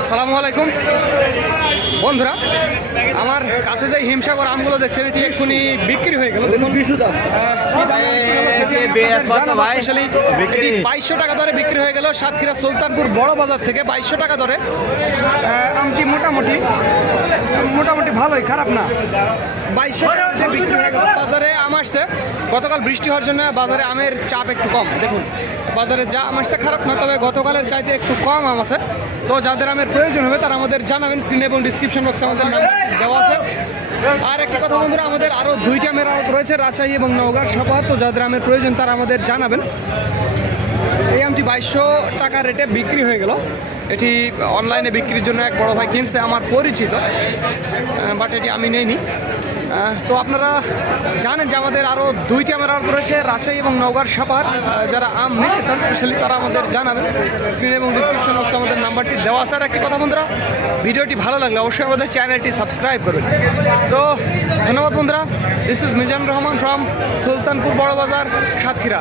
আসসালামু আলাইকুম। বন্ধুরা আমার কাছে যে হিমসাগর আমগুলো দেখছেন এটি এক্ষুনি বিক্রি হয়ে গেল। দেখুন বাইশশো টাকা দরে বিক্রি হয়ে গেল সাতক্ষীরা সুলতানপুর বড় বাজার থেকে। বাইশশো টাকা দরে আমটি মোটামুটি ভালোই খারাপ না। বাজারে আম আসছে। গতকাল বৃষ্টি হওয়ার জন্য বাজারে আমের চাপ একটু কম। দেখুন বাজারে যা আম আসছে খারাপ না তবে গতকালের চাইতে একটু কম আম আছে। তো যাদের আমের প্রয়োজন হবে তারা আমাদের জানাবেন স্ক্রিন এবং ডিসক্রিপশন বক্সে আমাদের নাম্বার দেওয়া আছে। আর একটা কথা বন্ধুরা আমাদের আরও দুইটা আমের আড়ত রয়েছে রাজশাহী এবং নওগাঁর সবার তো যাদের আমের প্রয়োজন তারা আমাদের জানাবেন। এই আমটি বাইশশো টাকা রেটে বিক্রি হয়ে গেল। এটি অনলাইনে বিক্রির জন্য এক বড় ভাই কিনছে, আমার পরিচিত বাট এটি আমি নেইনি। তো আপনারা জানেন যে আমাদের আরও দুইটি আমার আড়ত রয়েছে, রাজশাহী এবং নওগাঁর সাপার। যারা আম নিতে চান স্পেশালি তারা আমাদের জানাবেন। স্ক্রিন এবং ডিসক্রিপশন বক্সে আমাদের নাম্বারটি দেওয়া আছে। আর একটি কথা বন্ধুরা, ভিডিওটি ভালো লাগলে অবশ্যই আমাদের চ্যানেলটি সাবস্ক্রাইব করবেন তো ধন্যবাদ বন্ধুরা this is Mizanur Rahman from Sultanpur Barabazar, Satkhira.